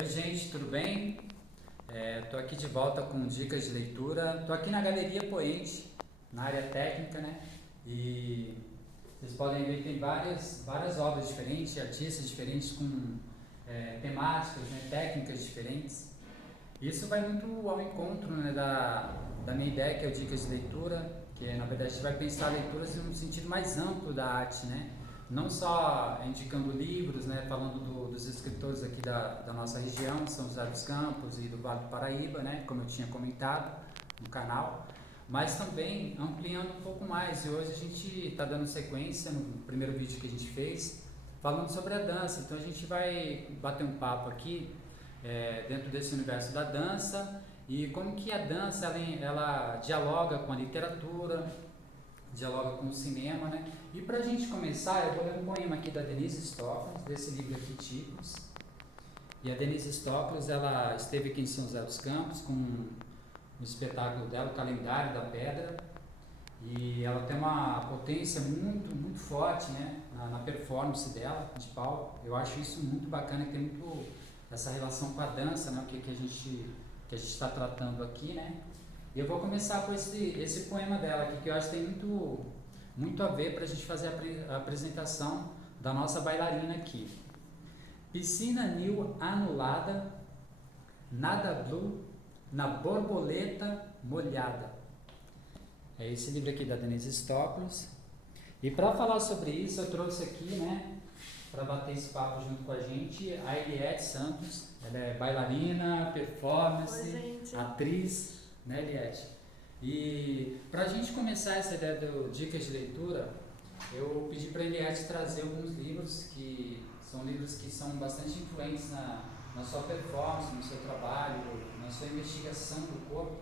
Oi gente, tudo bem? Estou aqui de volta com dicas de leitura. Estou aqui na Galeria Poente, na área técnica, né? E vocês podem ver que tem várias obras diferentes, artistas diferentes com temáticas, né? Técnicas diferentes. Isso vai muito ao encontro, né, da minha ideia, que é o Dicas de Leitura, que na verdade a gente vai pensar leituras em um sentido mais amplo da arte, né? Não só indicando livros, né, falando dos escritores aqui da nossa região, São José dos Campos e do Vale do Paraíba, né, como eu tinha comentado no canal, mas também ampliando um pouco mais. E hoje a gente está dando sequência no primeiro vídeo que a gente fez, falando sobre a dança. Então a gente vai bater um papo aqui dentro desse universo da dança e como que a dança ela dialoga com a literatura, dialoga com o cinema, né? E para a gente começar, eu vou ler um poema aqui da Denise Stoklos, desse livro aqui, Tipos. E a Denise Stoklos, ela esteve aqui em São José dos Campos com um espetáculo dela, o Calendário da Pedra, e ela tem uma potência muito forte, né, na performance dela, de palco. Eu acho isso muito bacana, que tem muito essa relação com a dança, né, que a gente está tratando aqui, né. E eu vou começar com esse poema dela aqui, que eu acho que tem muito a ver para a gente fazer a apresentação da nossa bailarina aqui. Piscina Nil anulada, nada blue, na borboleta molhada. É esse livro aqui da Denise Stoklos. E para falar sobre isso, eu trouxe aqui, né, para bater esse papo junto com a gente, a Eliette Santos. Ela é bailarina, performance, atriz, né, Eliette? E para a gente começar essa ideia do Dicas de Leitura, eu pedi para a Eliette trazer alguns livros que são bastante influentes na sua performance, no seu trabalho, na sua investigação do corpo.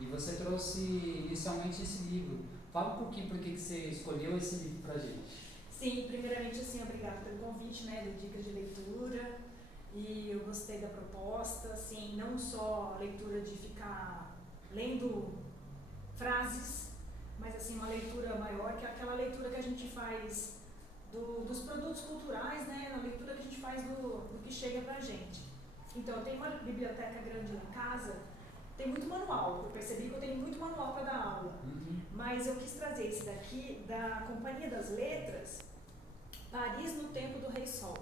E você trouxe inicialmente esse livro. Fala um pouquinho por que você escolheu esse livro para a gente. Sim, primeiramente, assim, obrigada pelo convite, né, do Dicas de Leitura, e eu gostei da proposta, assim, não só a leitura de ficar lendo frases, mas, assim, uma leitura maior, que é aquela leitura que a gente faz dos produtos culturais, né, na leitura que a gente faz do que chega pra gente. Então, eu tenho uma biblioteca grande lá em casa, tem muito manual, eu percebi que eu tenho muito manual para dar aula, mas eu quis trazer esse daqui da Companhia das Letras, Paris no Tempo do Rei Sol.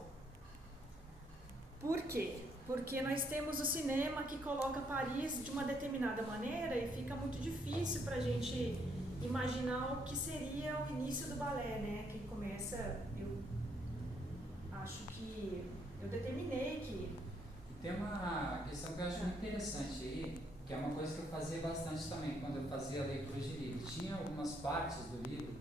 Por quê? Porque nós temos o cinema que coloca Paris de uma determinada maneira e fica muito difícil para a gente imaginar o que seria o início do balé, né? Que começa, eu acho que eu determinei que... E tem uma questão que eu acho muito interessante aí, que é uma coisa que eu fazia bastante também quando eu fazia leitura de livro. Tinha algumas partes do livro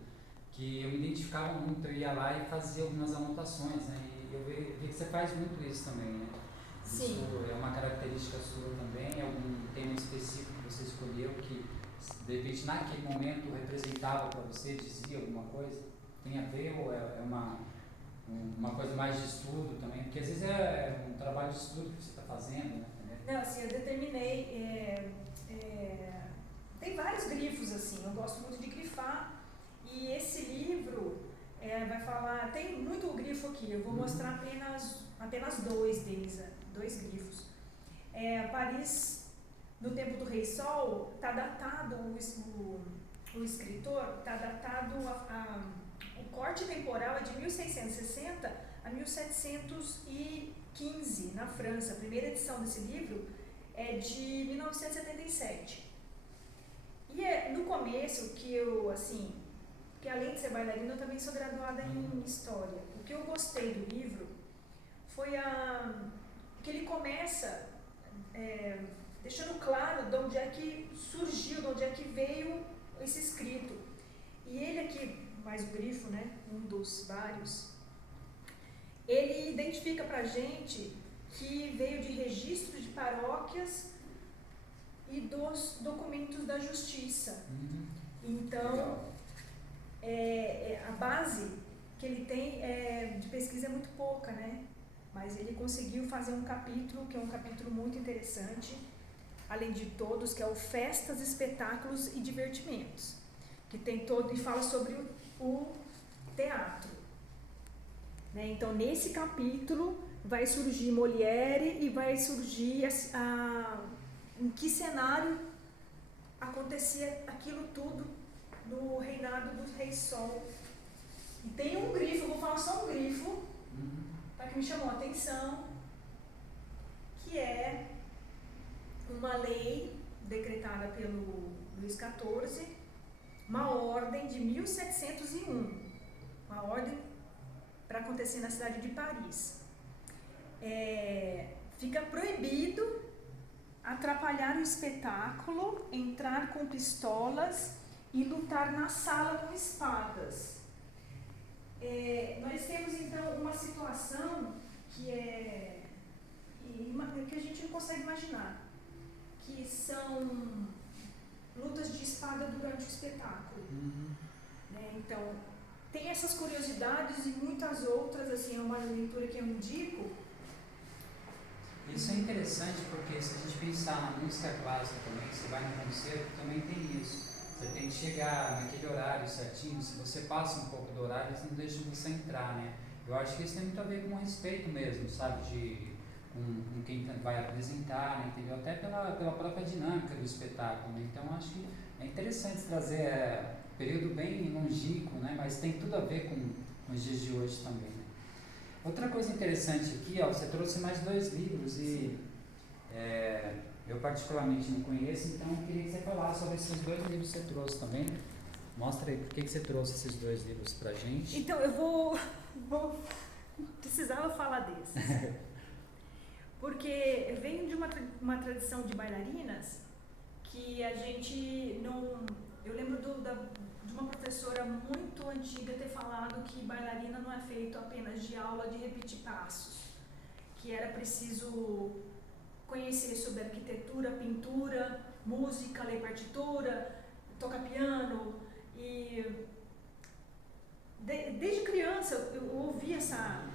que eu me identificava muito, eu ia lá e fazia algumas anotações, né? E eu vi que você faz muito isso também, né? Sim. Isso é uma característica sua também, algum tema específico que você escolheu que, de repente, naquele momento representava para você, dizia alguma coisa? Tem a ver ou é uma coisa mais de estudo também? Porque às vezes é um trabalho de estudo que você está fazendo, né? Não, assim, eu determinei, tem vários grifos, assim, eu gosto muito de grifar, e esse livro vai falar, tem muito grifo aqui, eu vou mostrar apenas dois deles, dois grifos. Paris, no Tempo do Rei Sol, está datado, o escritor, está datado, o corte temporal é de 1660 a 1715, na França. A primeira edição desse livro é de 1977. E no começo, que além de ser bailarina, eu também sou graduada em História. O que eu gostei do livro foi que ele começa deixando claro de onde é que surgiu, de onde é que veio esse escrito. E ele aqui, mais o grifo, né, um dos vários, ele identifica pra gente que veio de registro de paróquias e dos documentos da justiça. Então, a base que ele tem de pesquisa é muito pouca, né? Mas ele conseguiu fazer um capítulo, que é um capítulo muito interessante, além de todos, que é o Festas, Espetáculos e Divertimentos, que tem todo e fala sobre o teatro. né? Então, nesse capítulo vai surgir Molière e vai surgir em que cenário acontecia aquilo tudo no reinado do Rei Sol. E tem um grifo, eu vou falar só um grifo, tá, que me chamou a atenção, que é uma lei decretada pelo Luís XIV, uma ordem de 1701, uma ordem para acontecer na cidade de Paris. Fica proibido atrapalhar o espetáculo, entrar com pistolas e lutar na sala com espadas. Nós temos então uma situação que a gente não consegue imaginar, que são lutas de espada durante o espetáculo. Né? Então, tem essas curiosidades e muitas outras, assim, é uma leitura que eu indico. Isso é interessante porque se a gente pensar na música clássica também, que você vai no concerto, também tem isso. Você tem que chegar naquele horário certinho, se você passa um pouco do horário, eles não deixam você entrar, né? Eu acho que isso tem muito a ver com o respeito mesmo, sabe, com quem vai apresentar, né? Entendeu? Até pela própria dinâmica do espetáculo, né? Então, acho que é interessante trazer período bem longínquo, né? Mas tem tudo a ver com os dias de hoje também, né? Outra coisa interessante aqui, ó, você trouxe mais 2 livros e eu particularmente não conheço, então eu queria que você falasse sobre esses 2 livros que você trouxe também. Mostra aí por que você trouxe esses 2 livros pra gente. Então, eu vou precisava falar desses. Porque eu venho de uma tradição de bailarinas que a gente não... Eu lembro de uma professora muito antiga ter falado que bailarina não é feito apenas de aula de repetir passos, que era preciso conhecer sobre arquitetura, pintura, música, ler partitura, tocar piano. E desde criança eu ouvi essa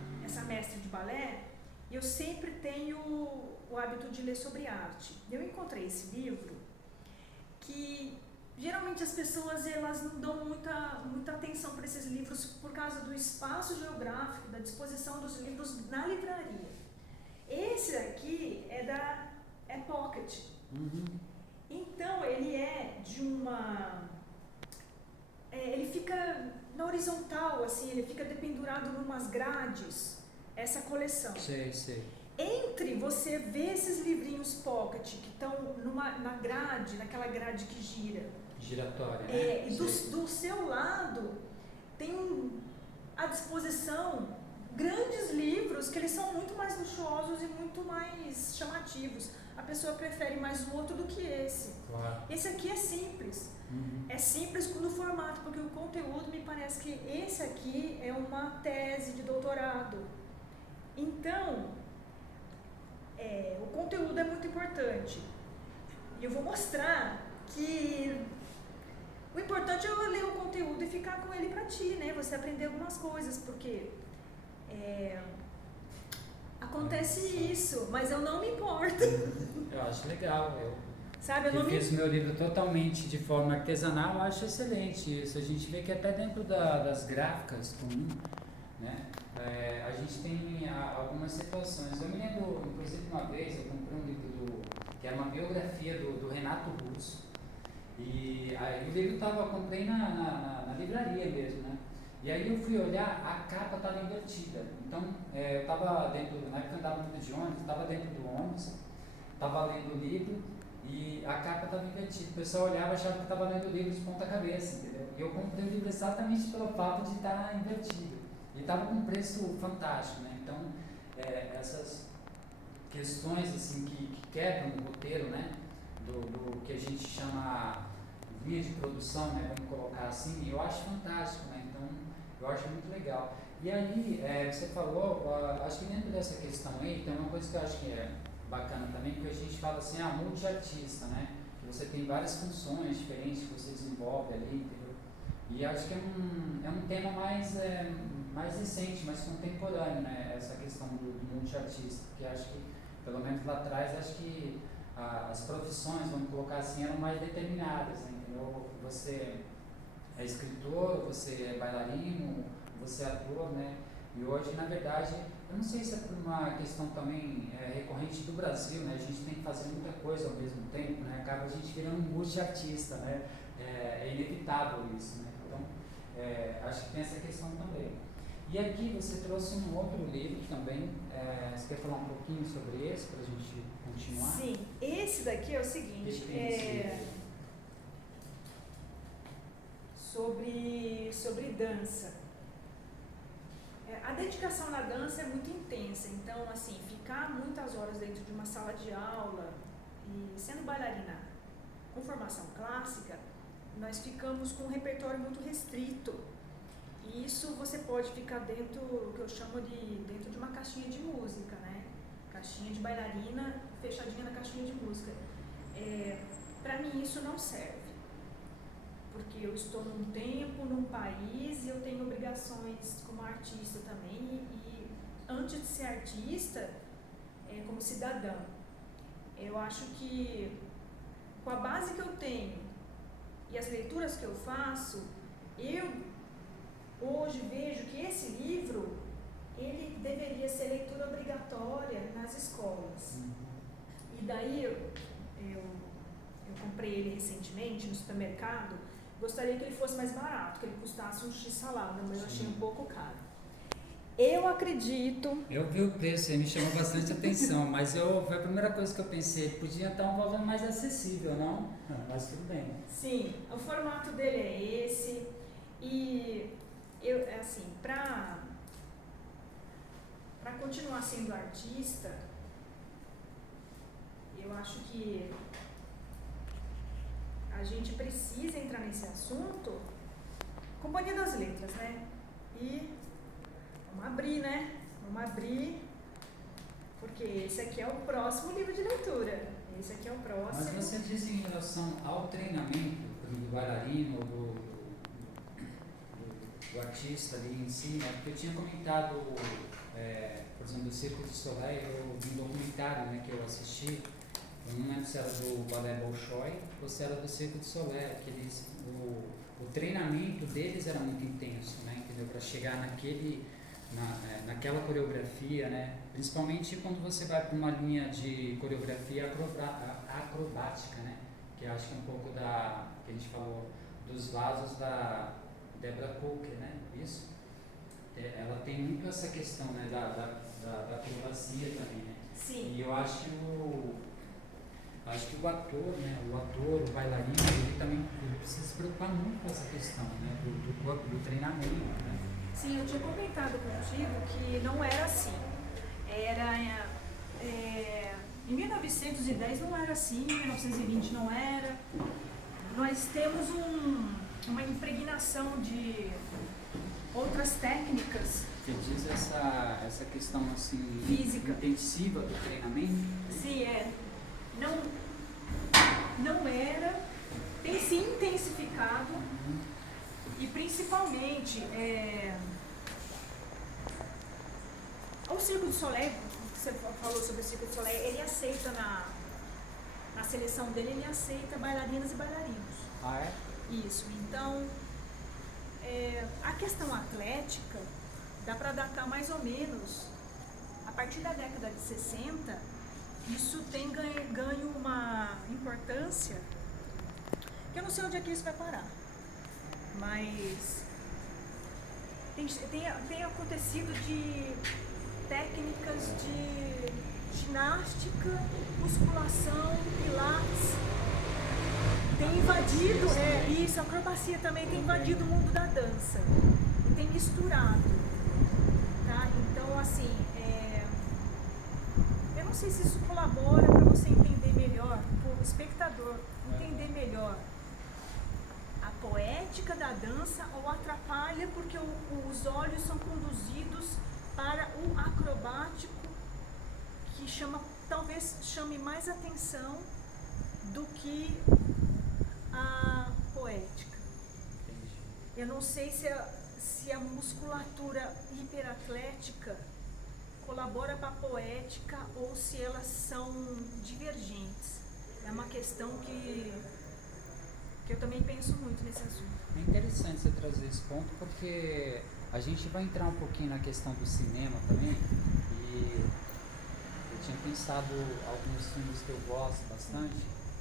mestre de balé e eu sempre tenho o hábito de ler sobre arte. Eu encontrei esse livro que geralmente as pessoas elas não dão muita atenção para esses livros por causa do espaço geográfico, da disposição dos livros na livraria. Esse aqui é pocket. Então ele é de ele fica na horizontal, assim, ele fica dependurado numas grades, essa coleção. Sei. Entre você vê esses livrinhos pocket que estão na grade, naquela grade que gira. Giratória, né? E do seu lado tem à disposição grandes livros que eles são muito mais luxuosos e muito mais chamativos. A pessoa prefere mais o outro do que esse. Claro. Esse aqui é simples. É simples no formato, porque o conteúdo me parece que esse aqui é uma tese de doutorado. Então, o conteúdo é muito importante. E eu vou mostrar que o importante é eu ler o conteúdo e ficar com ele para ti, né? Você aprender algumas coisas, porque acontece isso, mas eu não me importo. Eu acho legal. Eu fiz meu livro totalmente de forma artesanal, eu acho excelente isso. A gente vê que até dentro das gráficas comum, né? A gente tem algumas situações. Eu me lembro, inclusive, uma vez eu comprei um livro que era uma biografia do Renato Russo. E aí o livro eu comprei na livraria mesmo, né? E aí eu fui olhar, a capa estava invertida. Então, eu estava na época eu andava muito de ônibus, estava dentro do ônibus, estava lendo o livro e a capa estava invertida. O pessoal olhava e achava que estava lendo o livro de ponta cabeça, entendeu? E eu comprei o livro exatamente pelo fato de estar invertido. E estava com um preço fantástico, né? Então, essas questões assim, que quebram o roteiro, né? Do que a gente chama linha de produção, né? Vamos colocar assim, eu acho fantástico, né? Então, eu acho muito legal. E aí, você falou, acho que dentro dessa questão aí, tem uma coisa que eu acho que é bacana também, porque a gente fala assim, multiartista, né? Que você tem várias funções diferentes que você desenvolve ali, entendeu? E acho que é um tema mais recente, mais contemporâneo, né? Essa questão do multiartista, porque acho que, pelo menos lá atrás, acho que as profissões, vamos colocar assim, eram mais determinadas, né? Entendeu? Você é escritor, você é bailarino, você é ator, né? E hoje, na verdade, eu não sei se é por uma questão também recorrente do Brasil, né? A gente tem que fazer muita coisa ao mesmo tempo, né? Acaba a gente virando um multi-artista, né? É inevitável isso, né? Então, acho que tem essa questão também. E aqui você trouxe um outro livro também. Você quer falar um pouquinho sobre esse para a gente continuar? Sim, esse daqui é o seguinte, sobre dança. A dedicação na dança é muito intensa, então assim, ficar muitas horas dentro de uma sala de aula e sendo bailarina com formação clássica, nós ficamos com um repertório muito restrito. E isso você pode ficar dentro, o que eu chamo dentro de uma caixinha de música, né? Caixinha de bailarina fechadinha na caixinha de música. Para mim isso não serve, porque eu estou num tempo, num país e eu tenho obrigações como artista também e antes de ser artista, como cidadã. Eu acho que com a base que eu tenho e as leituras que eu faço, eu hoje vejo que esse livro, ele deveria ser leitura obrigatória nas escolas. E daí eu comprei ele recentemente no supermercado, gostaria que ele fosse mais barato, que ele custasse um x-salada, mas eu achei um pouco caro. Eu acredito... Eu vi o preço, me chamou bastante atenção, mas foi a primeira coisa que eu pensei, podia estar um valor mais acessível, não? Mas tudo bem. Sim, o formato dele é esse, e eu, assim, para continuar sendo artista, eu acho que a gente precisa entrar nesse assunto Companhia das Letras, né? E vamos abrir, né? Vamos abrir, porque esse aqui é o próximo livro de leitura. Esse aqui é o próximo. Mas você diz em relação ao treinamento do bailarino, do artista ali em si, né? Porque eu tinha comentado, por exemplo, do Circo du Soleil, um documentário, né, que eu assisti. Eu não lembro se era do Balé Bolshoi ou se era do Circo du Soleil, que o treinamento deles era muito intenso, né, entendeu? Para chegar naquela coreografia, né? Principalmente quando você vai para uma linha de coreografia acrobática, né? Que eu acho que é um pouco que a gente falou dos vasos da Deborah Coker, né? Isso? Ela tem muito essa questão, né, da acrobacia também, né? Sim. E eu acho que o ator, né, o bailarino, ele também precisa se preocupar muito com essa questão, né, do treinamento, né? Sim, eu tinha comentado contigo que não era assim. Em 1910 não era assim, em 1920 não era. Nós temos uma impregnação de outras técnicas. Você diz essa questão assim Física. Intensiva do treinamento? Sim, não era, tem se intensificado e principalmente o Circo du Soleil, você falou sobre o Circo du Soleil, ele aceita na seleção dele, ele aceita bailarinas e bailarinos. Ah, é? Isso, então a questão atlética dá para datar mais ou menos a partir da década de 60. Isso tem ganho uma importância que eu não sei onde é que isso vai parar, mas tem acontecido de técnicas de ginástica, musculação, pilates, tem invadido, a acrobacia também tem invadido o mundo da dança, tem misturado, tá? Então, assim, eu não sei se isso colabora para você entender melhor, para o espectador entender melhor a poética da dança ou atrapalha porque os olhos são conduzidos para o acrobático, que talvez chame mais atenção do que a poética. Eu não sei se a musculatura hiperatlética colabora para a poética ou se elas são divergentes. É uma questão que eu também penso muito nesse assunto. É interessante você trazer esse ponto porque A gente vai entrar um pouquinho na questão do cinema também, e eu tinha pensado alguns filmes que eu gosto bastante,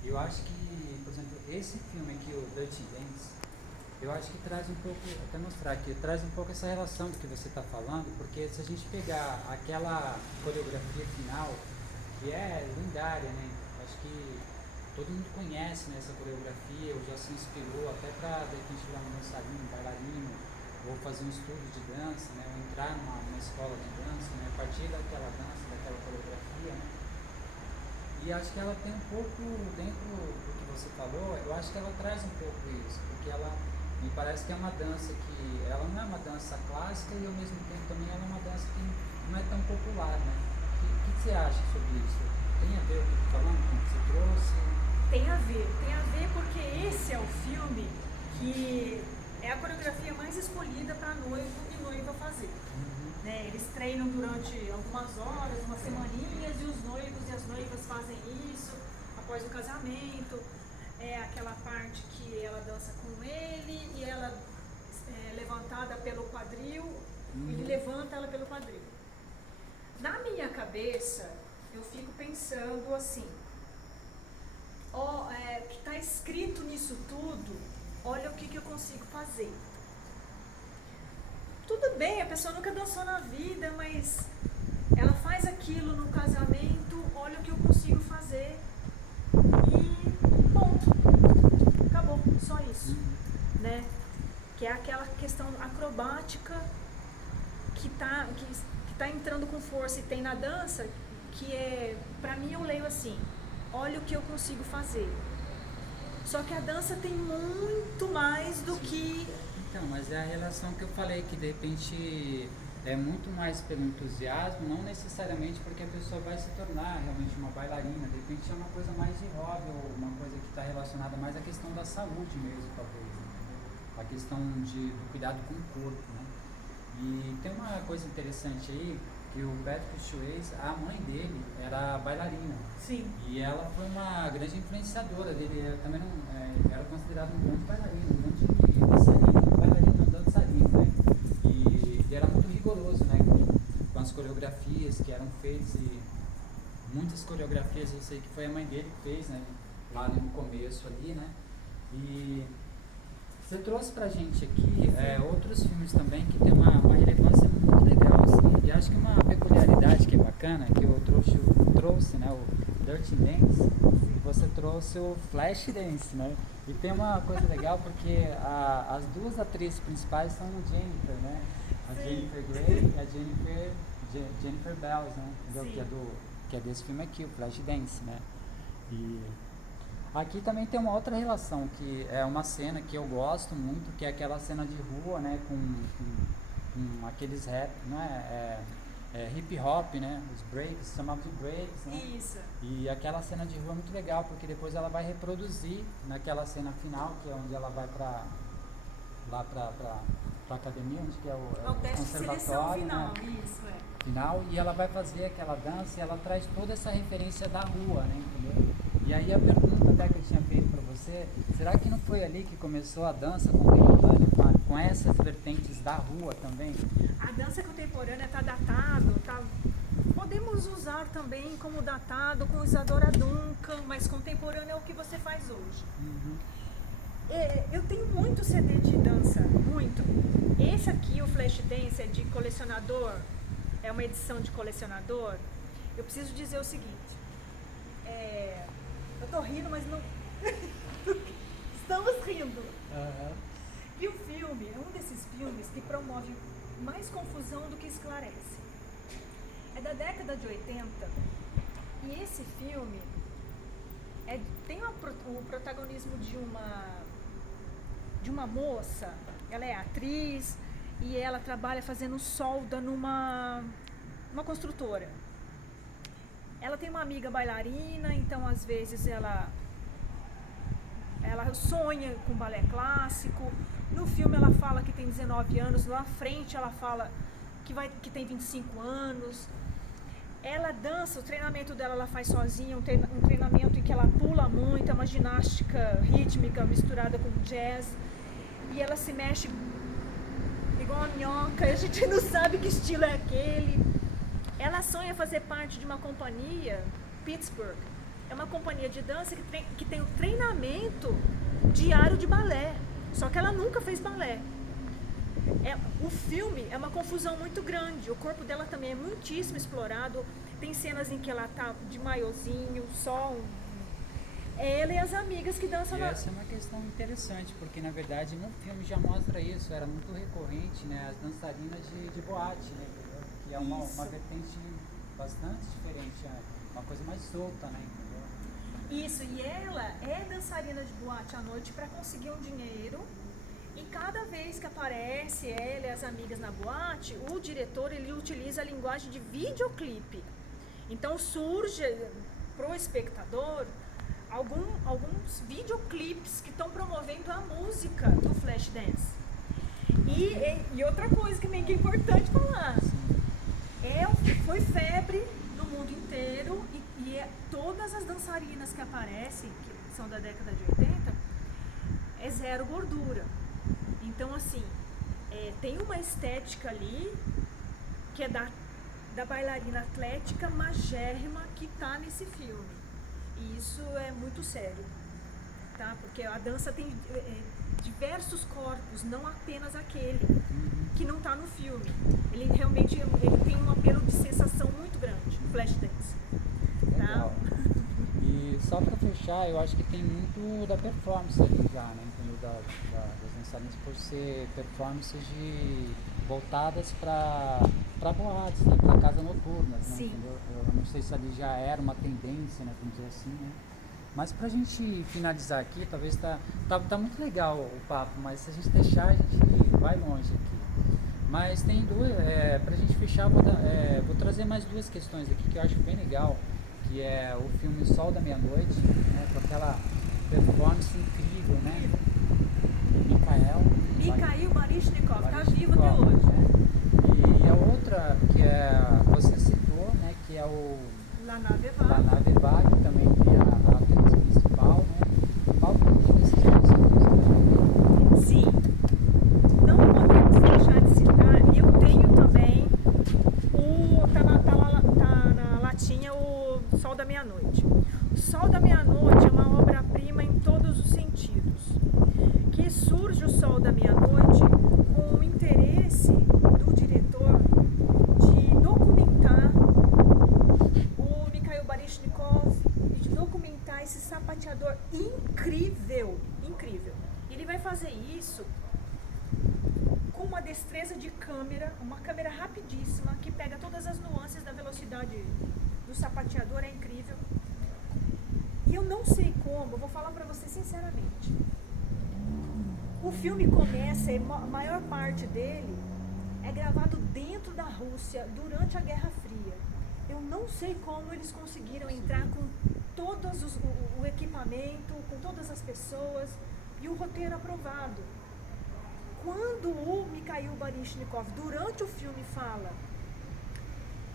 e eu acho que, por exemplo, esse filme aqui, o Dirty Dance, eu acho que traz um pouco, até mostrar aqui, traz um pouco essa relação do que você está falando, porque se a gente pegar aquela coreografia final, que é lendária, né? Acho que todo mundo conhece, né, essa coreografia, ou já se inspirou até para de repente virar um dançarino, um bailarino, ou fazer um estudo de dança, né, ou entrar numa escola de dança, né, a partir daquela dança, daquela coreografia, né. E acho que ela tem um pouco, dentro do que você falou, eu acho que ela traz um pouco isso, porque ela me parece que é uma dança que, ela não é uma dança clássica e ao mesmo tempo também ela é uma dança que não é tão popular, né. O que você acha sobre isso? Tem a ver com o que eu tô falando, com o que você trouxe? Tem a ver porque esse é o filme que é a coreografia mais escolhida para noivo e noiva fazer. Né? Eles treinam durante algumas horas, umas semaninhas, e os noivos e as noivas fazem isso após o casamento. É aquela parte que ela dança com ele e ela é levantada pelo quadril, ele levanta ela pelo quadril. Na minha cabeça, eu fico pensando assim, que está escrito nisso tudo, olha o que eu consigo fazer. Tudo bem, a pessoa nunca dançou na vida, mas ela faz aquilo no casamento, olha o que eu consigo fazer e ponto, acabou, só isso, né? Que é aquela questão acrobática que tá entrando com força e tem na dança, que é, pra mim eu leio assim, olha o que eu consigo fazer. Só que a dança tem muito mais do que... Então, mas é a relação que eu falei, que de repente é muito mais pelo entusiasmo, não necessariamente porque a pessoa vai se tornar realmente uma bailarina, de repente é uma coisa mais de hobby, ou uma coisa que está relacionada mais à questão da saúde mesmo, talvez, né? A questão do cuidado com o corpo, né? E tem uma coisa interessante aí, que o Patrick Swayze, a mãe dele era bailarina. Sim. E ela foi uma grande influenciadora dele, ela também era considerado um grande bailarino, um grande dançarino, né? E ele era muito rigoroso, né, com as coreografias que eram feitas, e muitas coreografias eu sei que foi a mãe dele que fez, né, lá no começo ali, né? E você trouxe pra gente aqui outros filmes também que tem uma relevância muito legal, assim, e acho que uma peculiaridade que é bacana, que eu trouxe, né, o Dirty Dance, e você trouxe o Flashdance, né? E tem uma coisa legal porque as duas atrizes principais são o Jennifer, né? A Jennifer Grey e a Jennifer Bells, né? Que é desse filme aqui, o Flashdance, né? E aqui também tem uma outra relação, que é uma cena que eu gosto muito, que é aquela cena de rua, né? Com aqueles rap, não é? Hip hop, né? Os breaks, chamavam de breaks, né? Isso. E aquela cena de rua é muito legal, porque depois ela vai reproduzir naquela cena final, que é onde ela vai pra academia, onde que é o teste de seleção conservatório, final, né? isso, Final, e ela vai fazer aquela dança e ela traz toda essa referência da rua, né? Entendeu? E aí a pergunta até que eu tinha feito pra você, será que não foi ali que começou a dança contemporânea com essas vertentes da rua também? A dança contemporânea está datado, podemos usar também como datado com Isadora Duncan, mas contemporâneo é o que você faz hoje. Eu tenho muito CD de dança, muito. Esse aqui, o Flashdance, é de colecionador, é uma edição de colecionador. Eu preciso dizer o seguinte, eu tô rindo, mas não... Estamos rindo. E o filme é um desses filmes que promove mais confusão do que esclarece. É da década de 80 e esse filme tem o protagonismo de uma moça, ela é atriz e ela trabalha fazendo solda numa construtora. Ela tem uma amiga bailarina, então às vezes ela sonha com balé clássico. No filme ela fala que tem 19 anos, lá à frente ela fala que tem 25 anos. Ela dança, o treinamento dela ela faz sozinha, um treinamento em que ela pula muito, é uma ginástica rítmica misturada com jazz. E ela se mexe igual a minhoca, a gente não sabe que estilo é aquele. Ela sonha fazer parte de uma companhia, Pittsburgh. É uma companhia de dança que tem o treinamento diário de balé. Só que ela nunca fez balé. O filme é uma confusão muito grande. O corpo dela também é muitíssimo explorado. Tem cenas em que ela tá de maiozinho, só ela e as amigas que dançam e essa é uma questão interessante, porque na verdade no filme já mostra isso, era muito recorrente, né? As dançarinas de boate, né? Que é uma vertente bastante diferente, uma coisa mais solta, né? Entendeu? Isso, e ela é dançarina de boate à noite para conseguir um dinheiro. E cada vez que aparece ela e as amigas na boate, o diretor ele utiliza a linguagem de videoclipe. Então surge pro espectador alguns videoclipes que estão promovendo a música do Flashdance. E outra coisa que é importante falar, foi febre no mundo inteiro e todas as dançarinas que aparecem, que são da década de 80, é zero gordura. Então assim, tem uma estética ali que é da bailarina atlética magérrima que está nesse filme. E isso é muito sério, tá? Porque a dança tem diversos corpos, não apenas aquele que não está no filme. Ele realmente tem um apelo de sensação muito grande, o Flashdance. Tá? E só para fechar, eu acho que tem muito da performance ali já, né? Entendeu? Das dançarinas por ser performances voltadas para boates, né? Para casas noturnas, né? Sim. Entendeu? Eu não sei se ali já era uma tendência, né? Vamos dizer assim, né? Mas pra gente finalizar aqui, talvez tá muito legal o papo, mas se a gente deixar, a gente vai longe aqui. Mas tem duas, pra gente fechar, vou trazer mais duas questões aqui que eu acho bem legal, que é o filme Sol da Meia-Noite, né? Com aquela performance incrível, né? Mikhail Baryshnikov, tá vivo até hoje. Né? E a outra, que você citou, né? Que é o Lana Vevá, que também tem a atriz principal, né? Qual que é desses dois? Sim. Não podemos deixar de citar, eu tenho também tá na latinha o Sol da Meia-Noite. O Sol da Meia-Noite é uma obra-prima em todos os sentidos. Que surge o Sol da Meia-Noite com o interesse do diretor de documentar o Mikhail Baryshnikov e de documentar esse sapateador incrível. Ele vai fazer isso com uma destreza de câmera, uma câmera rapidíssima que pega todas as nuances da velocidade do sapateador, é incrível. E eu não sei como, eu vou falar pra você sinceramente. O filme começa, a maior parte dele é gravado dentro da Rússia durante a Guerra Fria. Eu não sei como eles conseguiram entrar com todos o equipamento, com todas as pessoas e o roteiro aprovado. Quando o Mikhail Baryshnikov, durante o filme, fala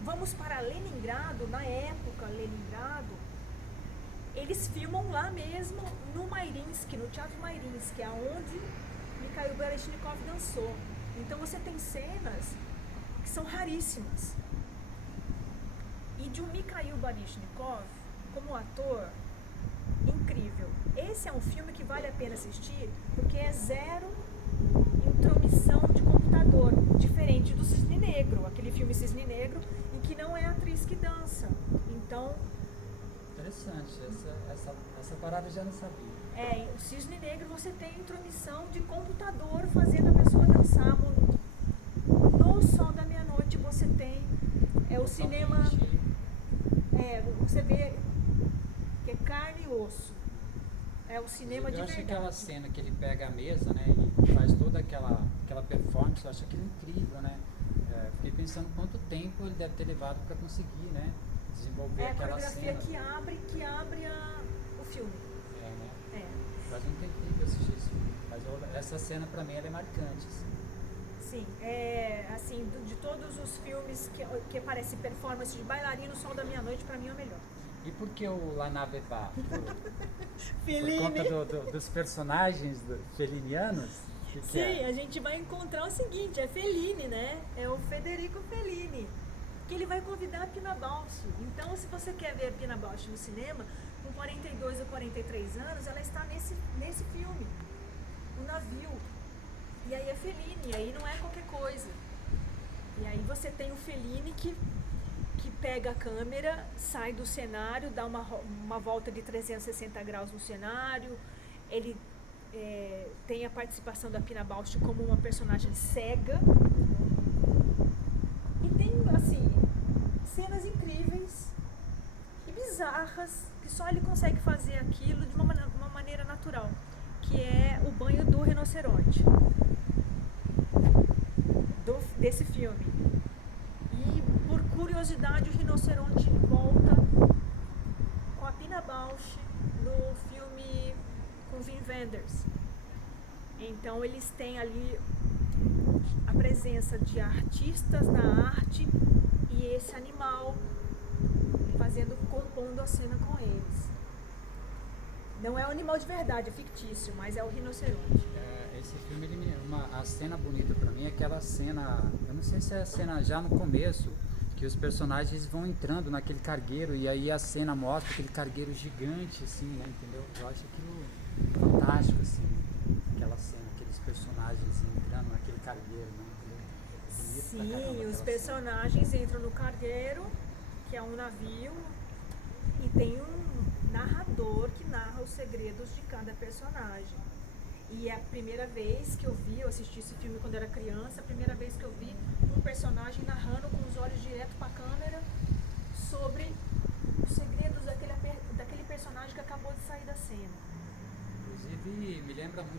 vamos para Leningrado, na época Leningrado, eles filmam lá mesmo no Mariinsky, no Teatro Mariinsky, que é onde Mikhail Baryshnikov dançou. Então você tem cenas que são raríssimas. E de um Mikhail Baryshnikov, como ator, incrível. Esse é um filme que vale a pena assistir, porque é zero intromissão de computador, diferente do Cisne Negro, aquele filme Cisne Negro, em que não é a atriz que dança. Então... Interessante, essa parada eu já não sabia. O Cisne Negro você tem intromissão de computador fazendo a pessoa dançar. No Sol da Meia-Noite você tem o cinema, você vê que é carne e osso. É o cinema de verdade. Eu acho aquela cena que ele pega a mesa, né, e faz toda aquela performance, eu acho aquilo incrível, né? Fiquei pensando quanto tempo ele deve ter levado para conseguir, né, desenvolver aquela cena. É a coreografia que abre o filme. Né? Faz um tempinho que eu assisti isso. Mas essa cena pra mim ela é marcante. Sim, assim, de todos os filmes que aparece performance de bailarino, O Sol da Meia-Noite pra mim é o melhor. E por que o Lana Vevá? Por conta dos personagens felinianos? Que Sim, é? a gente vai encontrar o seguinte, é Fellini, né? É o Federico Fellini, que ele vai convidar a Pina Bausch. Então, se você quer ver a Pina Bausch no cinema, com 42 ou 43 anos, ela está nesse filme, O Navio. E aí é Fellini, e aí não é qualquer coisa. E aí você tem o Fellini que pega a câmera, sai do cenário, dá uma volta de 360 graus no cenário. Ele tem a participação da Pina Bausch como uma personagem cega. E tem, assim, cenas incríveis e bizarras, que só ele consegue fazer aquilo de uma maneira natural, que é o banho do rinoceronte. Desse filme. E, por curiosidade, o rinoceronte volta com a Pina Bausch no filme com Wim Wenders. Então, eles têm ali a presença de artistas na arte e esse animal compondo a cena com eles. Não é um animal de verdade, é fictício, mas é o rinoceronte. Esse filme, a cena bonita pra mim é aquela cena, eu não sei se é a cena já no começo, que os personagens vão entrando naquele cargueiro e aí a cena mostra aquele cargueiro gigante, assim, né, entendeu? Eu acho aquilo fantástico, assim, aquela cena, aqueles personagens entrando naquele cargueiro, né, entendeu? Sim, os personagens entram no cargueiro, que é um navio, e tem um narrador que narra os segredos de cada personagem. E é a primeira vez que eu assisti esse filme quando era criança, a primeira vez que eu vi um personagem narrando com os olhos direto para a câmera sobre os segredos daquele personagem que acabou de sair da cena. Inclusive, me lembra muito